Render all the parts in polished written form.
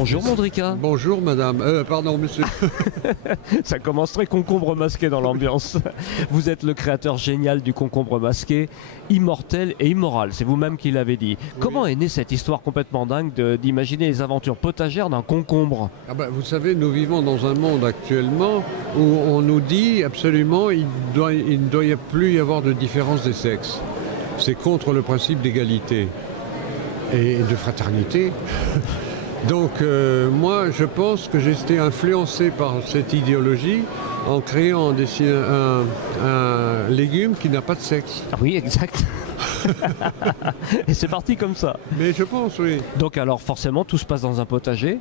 Bonjour Mandrika. Bonjour madame, pardon monsieur. Ça commence très concombre masqué dans l'ambiance. Vous êtes le créateur génial du concombre masqué, immortel et immoral, c'est vous-même qui l'avez dit. Oui. Comment est née cette histoire complètement dingue d'imaginer les aventures potagères d'un concombre? Vous savez, nous vivons dans un monde actuellement où on nous dit absolument il ne doit plus y avoir de différence des sexes. C'est contre le principe d'égalité et de fraternité. Donc moi je pense que j'ai été influencé par cette idéologie en créant un légume qui n'a pas de sexe. Ah oui, exact. Et c'est parti comme ça. Mais je pense, oui. Donc alors forcément tout se passe dans un potager.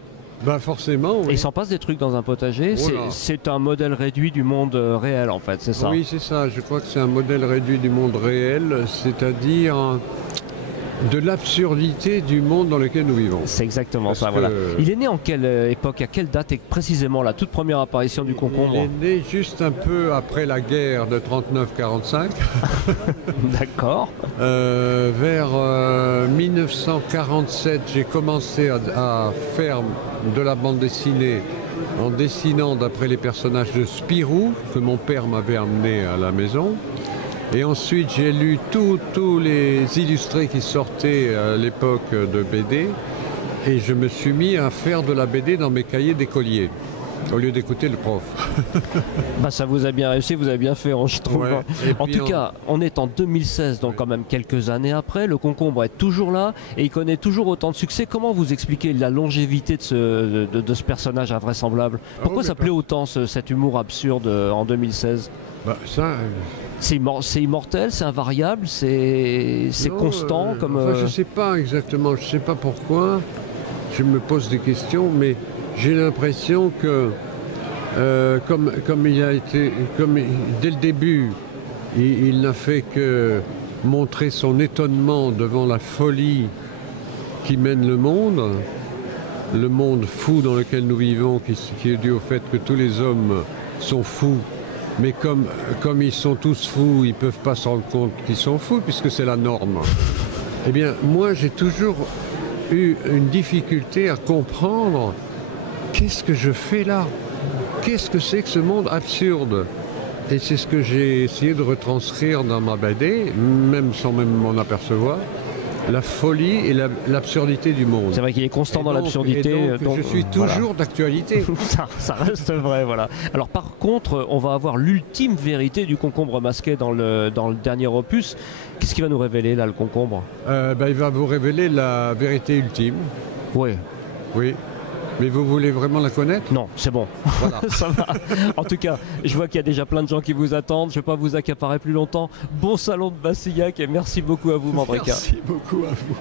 Forcément, oui. Et il s'en passe des trucs dans un potager. C'est un modèle réduit du monde réel en fait, c'est ça? Oui, c'est ça. Je crois que c'est un modèle réduit du monde réel, c'est-à-dire de l'absurdité du monde dans lequel nous vivons. C'est exactement ça, voilà. Il est né en quelle époque, à quelle date et précisément la toute première apparition du concombre? Il est né juste un peu après la guerre de 39-45. D'accord. Vers 1947, j'ai commencé à faire de la bande dessinée en dessinant d'après les personnages de Spirou que mon père m'avait amené à la maison. Et ensuite, j'ai lu tous les illustrés qui sortaient à l'époque de BD et je me suis mis à faire de la BD dans mes cahiers d'écolier au lieu d'écouter le prof. Ça vous a bien réussi, vous avez bien fait, je trouve. Ouais. En tout cas, on est en 2016, donc quand même quelques années après. Le concombre est toujours là et il connaît toujours autant de succès. Comment vous expliquez la longévité de ce personnage invraisemblable? Pourquoi ça plaît autant cet humour absurde en 2016? C'est immortel, c'est invariable, c'est constant je ne sais pas exactement, je ne sais pas pourquoi. Je me pose des questions, mais j'ai l'impression que comme dès le début, il n'a fait que montrer son étonnement devant la folie qui mène le monde fou dans lequel nous vivons, qui est dû au fait que tous les hommes sont fous. Mais comme ils sont tous fous, ils ne peuvent pas se rendre compte qu'ils sont fous, puisque c'est la norme. Eh bien, moi, j'ai toujours eu une difficulté à comprendre qu'est-ce que je fais là? Qu'est-ce que c'est que ce monde absurde? Et c'est ce que j'ai essayé de retranscrire dans ma BD, même sans même m'en apercevoir. La folie et l'absurdité du monde. C'est vrai qu'il est constant dans l'absurdité. Donc je suis toujours d'actualité. ça reste vrai, voilà. Alors par contre, on va avoir l'ultime vérité du concombre masqué dans le dernier opus. Qu'est-ce qu'il va nous révéler là, le concombre? Il va vous révéler la vérité ultime. Oui. Oui. Mais vous voulez vraiment la connaître? Non, c'est bon. Voilà. Ça va. En tout cas, je vois qu'il y a déjà plein de gens qui vous attendent. Je ne vais pas vous accaparer plus longtemps. Bon salon de Bassillac et merci beaucoup à vous, Mandrika. Merci beaucoup à vous.